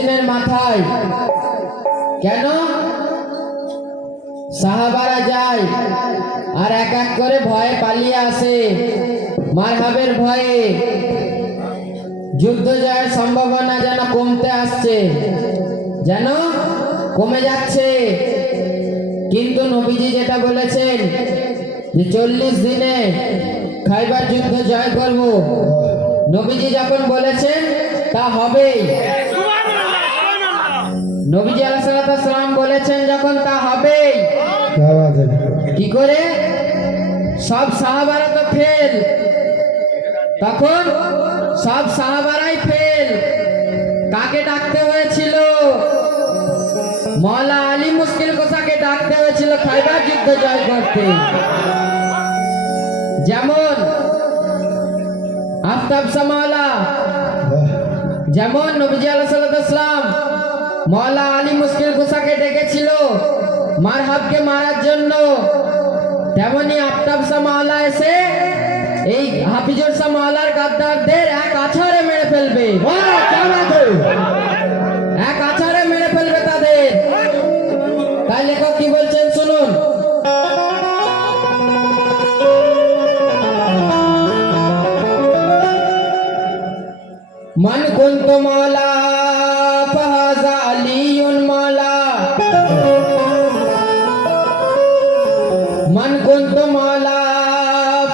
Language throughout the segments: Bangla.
দিনের মাথায় কেন সাহাবারা যায় আর এক এক করে ভয়ে পালিয়ে আসে, মারহাবের ভয়ে। যুদ্ধ জয়ের সম্ভাবনা যেন কমতে আসছে, যেন কমে যাচ্ছে। কিন্তু নবীজি যেটা বলেছেন যে 40 দিনে খাইবার যুদ্ধ জয় করব, নবীজি যখন বলেছেন তা হবেই। নবীজি আলাইহিস সালাম বলেছেন যখন তা হবেই। কি করে? সব সাহাবারা তো ফেল, তখন সব সাহাবারাই ফেল। কাকে ডাকতে হয়েছিল? মওলা আলী মুশকিল কোসাকে ডাকতে হয়েছিল খাইবার যুদ্ধ জয় করতে। যেমন আফতাব সামাওলা, যেমন নবীজি আলাইহিস সালাম মওলা আলী মুশকিল কোসাকে ডেকেছিল মারহাবকে মারার জন্য, তেমনি আফতাব সামাওলা এসে এই হাফিজুর সামাওয়ালার গাদ্দারদের এক আছাড়ে মেরে ফেলবে, এক আছাড়ে মেরে ফেলবে তাদের। তাই লেখক কি বলছেন শুনুন। মান কুনতু মাওলা ফাহাযা আলিয়ুন মাওলা, মান কুনতু মাওলা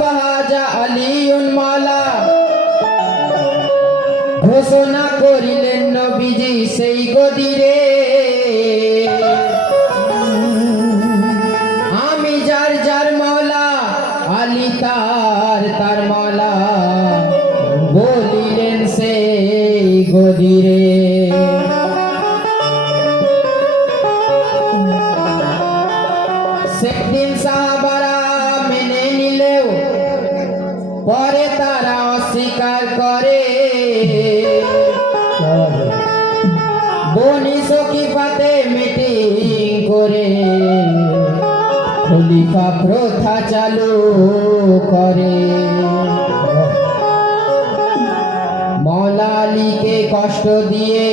ফাহাযা আলিয়ুন মাওলা। ঘোষণা করিলেন নবীজি সেই গদিরে, আমি যার যার মাওলা, আলী তার মাওলা, বলিলেন সেই গদিরে। সেদিন সাহাবারা মেনে নিলেও পরে তারা অস্বীকার করে। বনি সকিফাতে মিটিং করে খলিফা প্রথা চালু করে। মওলা আলীকে কষ্ট দিয়ে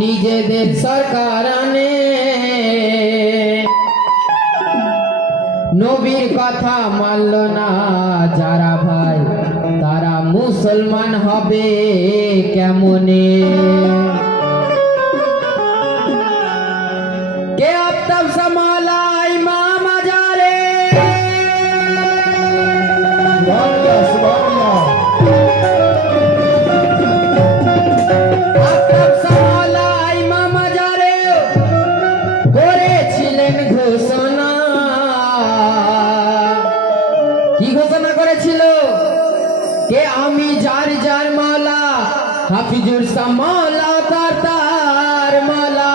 নিজেদের সরকার আনে, নবীর কথা মানল না যারা ভাই, তারা মুসলমান হবে কেমনে? কে আফতাব সামাওলা ইমাম আজারে, আফতাব সামাওলা ইমাম আজারে করেছিলেন ঘোষণা। কি ঘোষণা করেছিল? কে আমি যার যার মাওলা, হাফিজুর সামাওলা তার মাওলা।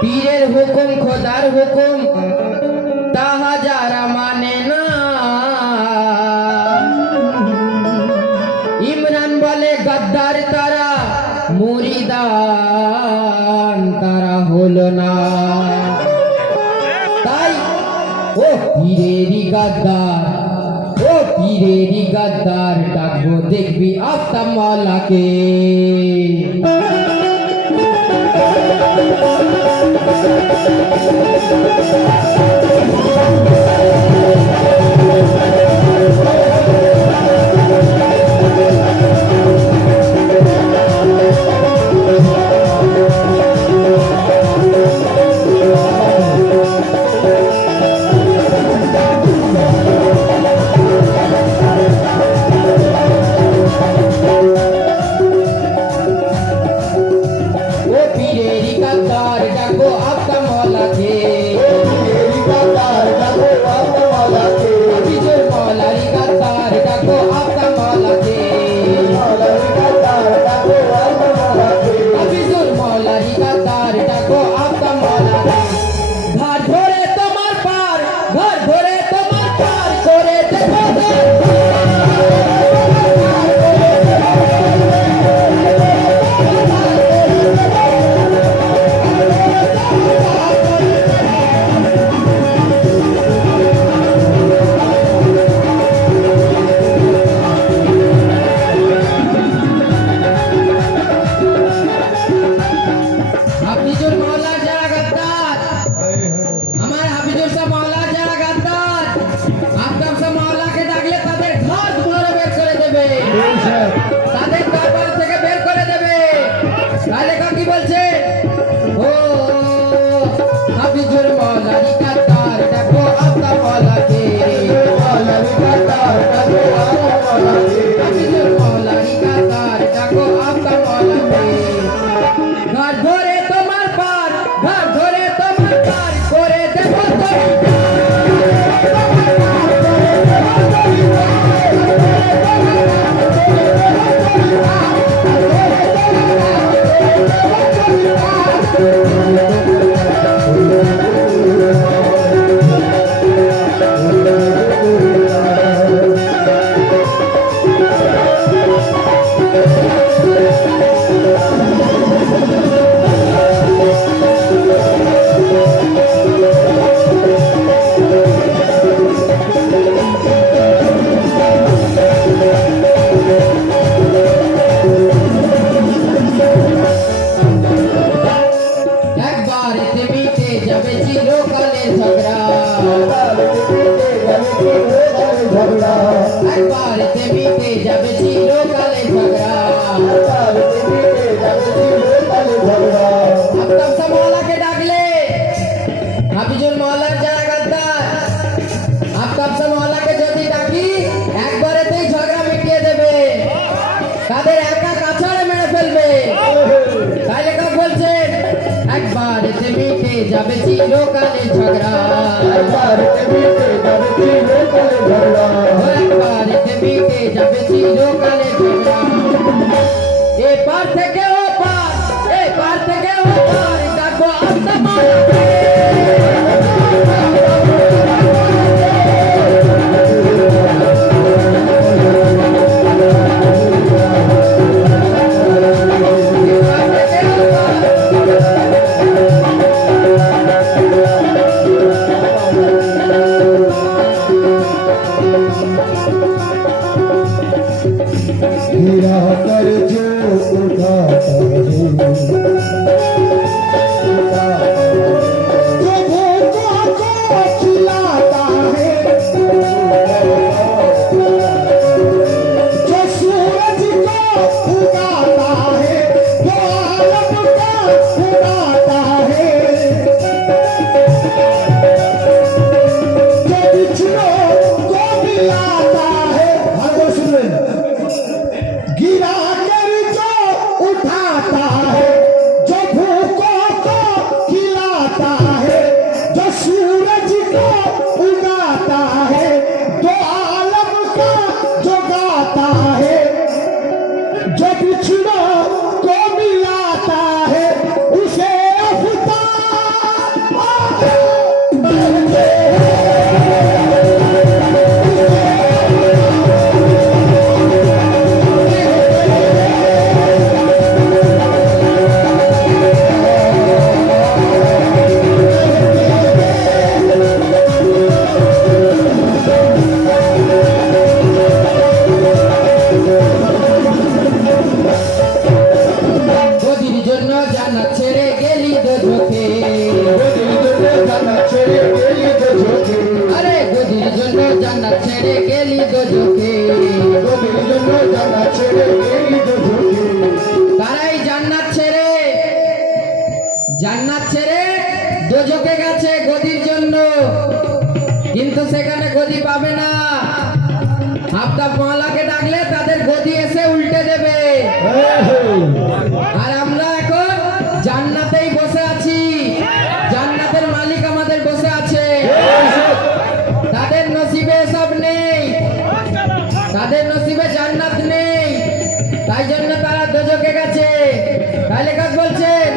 পীরের হুকুম খোদার হুকুম তাহা যারা মানে না, ইমরান বলে গদ্দার তারা, মুরিদান তারা হলো না। তাই ও পীরেরই গাদ্দার, ও পীরেরই গাদ্দার, ডাকবো দেখবি আফতাব মাওলাকে। ও পীরেরই গাদ্দার, ডাকবো আফতাব মাওলাকে। তাদের দরবার থেকে বের করে দেবে। তাহলে কি বলছে? ও হাফিজুর মৌলারি কাতার দেখো আপনার মৌলাকে, হাফিজুর মৌলারি কাতার দেখো আপনার মৌলাকে। ঘর ধরে তোমার পার, ঘর ধরে তোমার পার করে দেবো একবারেতে মিটে যাবে চিরকালে ঝগড়া। আফতাব শাহ মওলাকে ডাকলে হাফিজুল মওলার যারা গাদ্দার, আফতাব শাহ মওলাকে যদি ডাকি একবারেতেই ঝগড়া মিটিয়ে দেবে, তাদের একা কাছাড়ে মেরে ফেলবে। তাই লেখা বলছেন একবারেতে মিটে যাবে চিরকালে ঝগড়া, একবারেতে মিটে যাবে চিরকালে ঝগড়া। এপার থেকে ওপার, এপার থেকে ওপার ডাকবো আফতাব মওলাকে। गिरा कर जो उठाता है, जो भूखों को खिलाता है, जो सूरज को उगाता है, जो आलम का उगाता है, जो बिछड़ों को मिलाता है। हाँ सुन रहे हैं? गिरा कर जो उठाता है, जो भूखों को खिलाता है, जो सूरज को उगाता है, जो आलम का जगाता है, जो बिछड़ों को मिलाता है, उसे গদির জন্য জান্নাত ছেড়ে গেলি দোজখে, আরে গদির জন্য জান্নাত ছেড়ে গেলি দোজখে। তারাই জান্নাত ছেড়ে দোজখে গেছে গদির জন্য, কিন্তু সেখানে গদি পাবে না। আফতাব মওলাকে ডাকলে তাদের গদি এসে উল্টে দেবে। আর আমরা এখন জান্নাতেই বসে আছি, জান্নাতের মালিক আমাদের বসে আছে। তাদের নসিবে সব নেই, তাদের নসিবে জান্নাত নেই, তাই জন্য তারা দোজখে গেছে। তাই লেখক বলছেন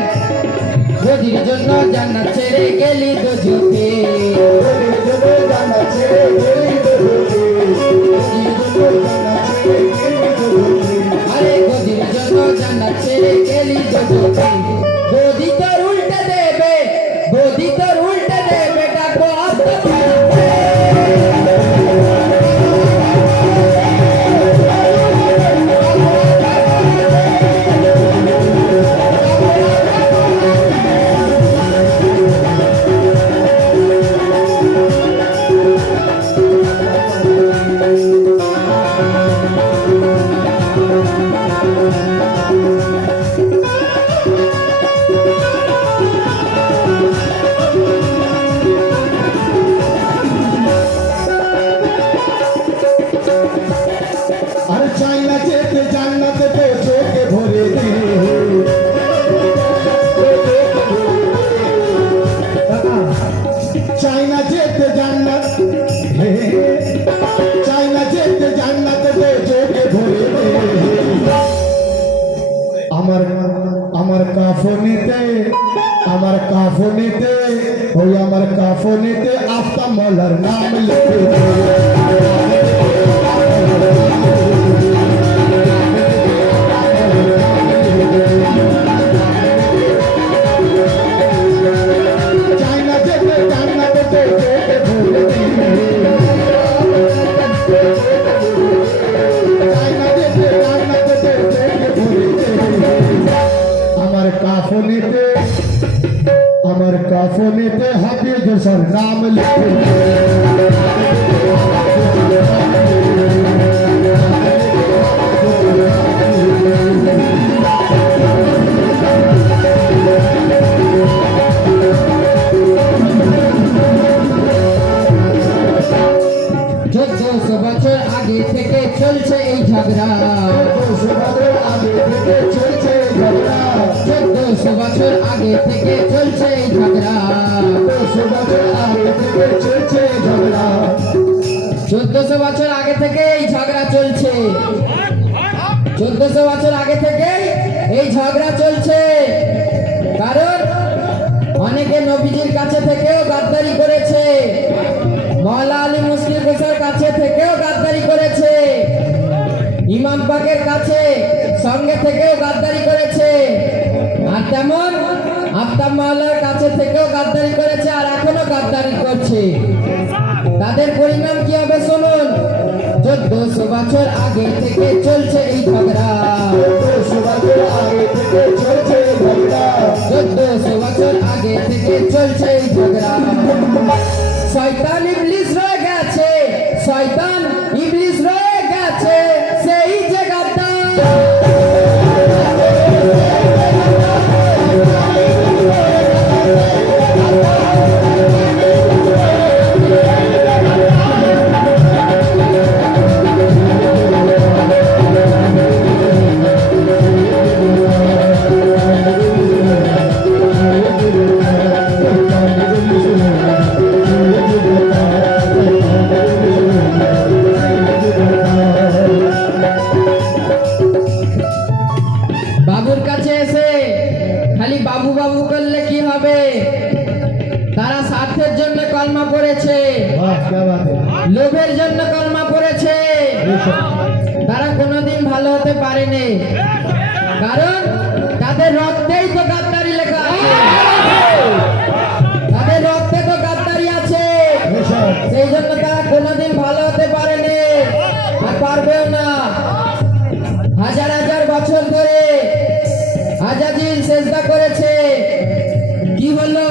গদির জন্য জান্নাত ছেড়ে গেলি দোজখে, আরে গদির জন্য জান্নাত ছেড়ে গেলি দোজখে। গদি তোর উল্টে দেবে, গদি তোর উল্টে দেবে ডাকবো আফতাব মওলাকে। কাফনেতে ওই আমার কাফনেতে আফতাব মওলার নাম লিখে দে। চাইনা যেতে জান্নাতে যেতে ভুলে দিবে। চাইনা যেতে জান্নাতে যেতে ভুলে দিবে। আমার কাফনেতে হাফিজ হোসেন নাম লিখে দে। চোদ্দশো বছর আগে থেকে চলছে এই ঝগড়া, 200 বছর আগে থেকে চলছে এই ঝগড়া। 1400 বছর আগে থেকে এই ঝগড়া চলছে। 1400 বছর আগে থেকে এই ঝগড়া চলছে। কারণ অনেকে নবীজির কাছে থেকেও গাদ্দারি করেছে, মওলা আলী মুশকিল কুশার কাছে থেকেও গাদ্দারি করেছে, ইমাম পাকের কাছে সঙ্গে থেকেও গাদ্দারি করেছে, আর তেমন আফতাব মাওলার কাছে থেকেও গাদ্দারি করেছে, আর এখনো গাদ্দারি করছে। তাদের পরিণাম কি হবে শুনুন। 1400 বছর আগে থেকে চলছে এই ঝগড়া, 1400 বছর আগে থেকে চলছে এই ঝগড়া। শয়তান ইবলিস রয়ে গেছে, শয়তান ইবলিস রয়ে গেছে, সেই যে গাদ্দার। বাবুর কাছে এসে খালি বাবু বাবু করলে কি হবে? তারা স্বার্থের জন্য কলমা পড়েছে, লোভের জন্য কলমা পড়েছে। তারা কোনোদিন ভালো হতে পারেনি, কারণ তাদের রক্তেই তো গাদ্দারি লেখা আছে, তাদের রক্তে তো গাদ্দারি আছে। সেই জন্য তারা কোনোদিন ভালো হতে পারেনি, আর পারবেও না। হাজার হাজার বছর ধরে আজাজিল সেজদা করেছে, কি হলো?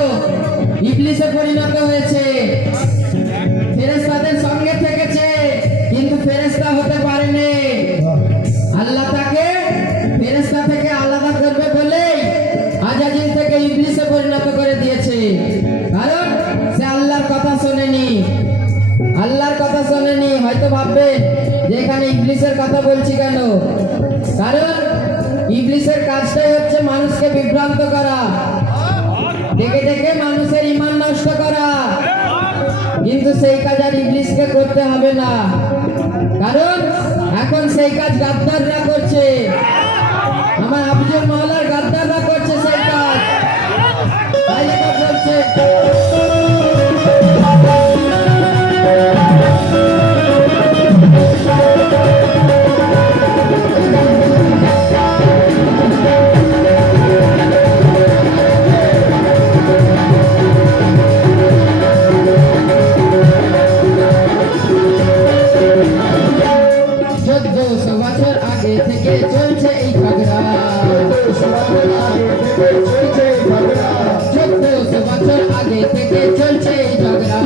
ইবলিসে পরিণত হয়েছে। ফেরেশতাদের সঙ্গে থেকেছে, কিন্তু ফেরেশতা হতে পারেনি। আল্লাহ তাকে ফেরেশতা থেকে আলাদা করবে বলেই আজাজিল থেকে ইবলিসে পরিণত করে দিয়েছে। কারণ সে আল্লাহর কথা শোনেনি, আল্লাহর কথা শোনেনি। হয়তো ভাববেন যে এখানে ইবলিসের কথা বলছি কেন? কারণ ইবলিসের কাজটাই হচ্ছে মানুষকে বিভ্রান্ত করা, ডেকে ডেকে মানুষের ঈমান নষ্ট করা। কিন্তু সেই কাজ আর ইবলিসকে করতে হবে না, কারণ এখন সেই কাজ গাদ্দাররা করছে, আমার হাফিজুল মাওলার গাদ্দাররা করছে সেই কাজ। তাই এটা বলছে থেকে চলছে এই ঝগড়া, 1400 বছর আগে থেকে চলছে এই ঝগড়া।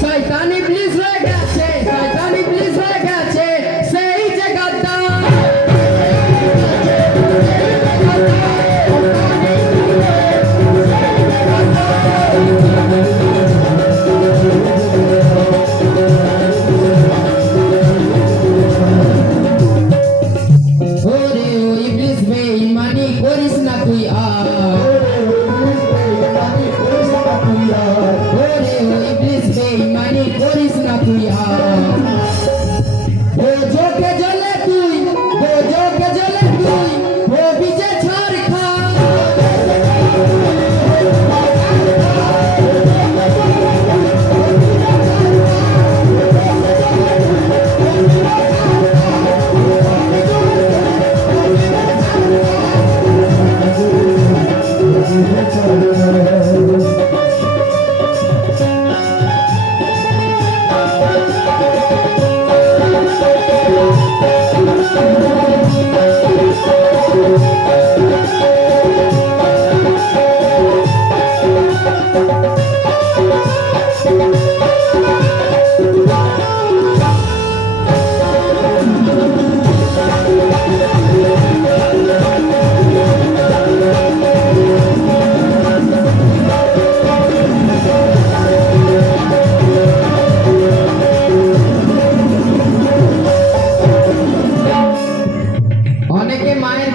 শয়তান ইবলিস রয়ে গেছে, শয়তান ইবলিস রয়ে গেছে, সেই যে গাদ্দার। ওরে ও ইবলিস বেঈমানি করিস না তুই আর,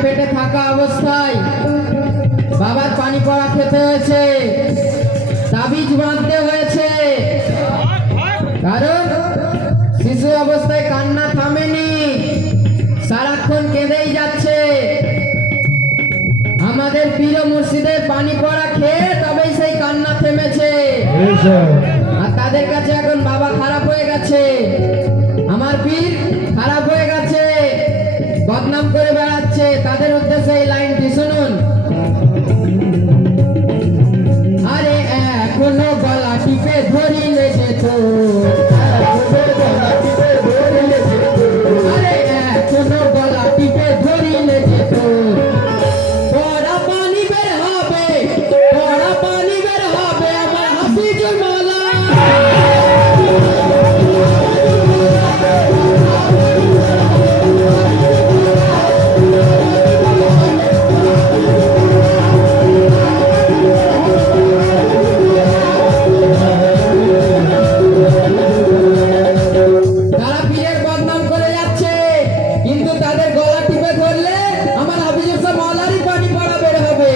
পেটে থাকা অবস্থায় বাবার পানি পড়া খেতে হয়েছে, তাবিজ বাঁধতে হয়েছে, কারণ শিশু অবস্থায় কান্না থামেনি, সারাক্ষণ কেঁদেই যাচ্ছে। আমাদের পীর মুর্শিদের পানি পড়া খেয়ে তবেই সেই কান্না থেমেছে। আর তাদের কাছে এখন বাবা খারাপ হয়ে গেছে, আমার পীর খারাপ হয়ে গেছে, বদনাম করে বেড়াচ্ছে। তাদের উদ্দেশ্যে এই লাইনটি শুনুন। আরে এখনো গলা টিপে ধরিলে যেত, আরে এখনো গলা টিপে ধরিলে যেত, পড়া পানি বের হবে, পড়া পানি বের হবে আমার হাফিজুল মাওলা। তারা পীরের বদনাম করে যাচ্ছে, কিন্তু তাদের গলা টিপে ধরলে আমার হাফিজুল শাহ মাওলারই পানি পড়া বের হবে।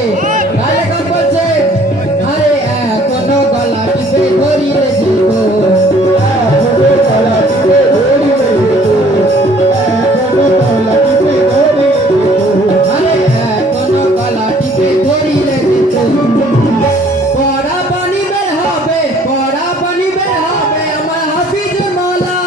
তাই এখন বলছে, আরে এখনো গলা টিপে ধরিলে যেত, আরে এখনো গলা টিপে ধরিলে যেত, পড়া পানি বের হবে, পড়া পানি বের হবে আমার হাফিজুল মাওলা।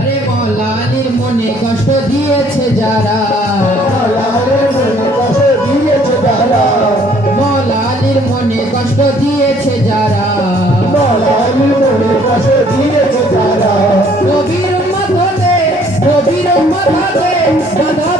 আরে মওলা আলীর মনে কষ্ট দিয়েছে যারা, মওলা আলীর মনে কষ্ট দিয়েছে যারা, কবির উম্মত হলে, কবির উম্মত হলে বাধা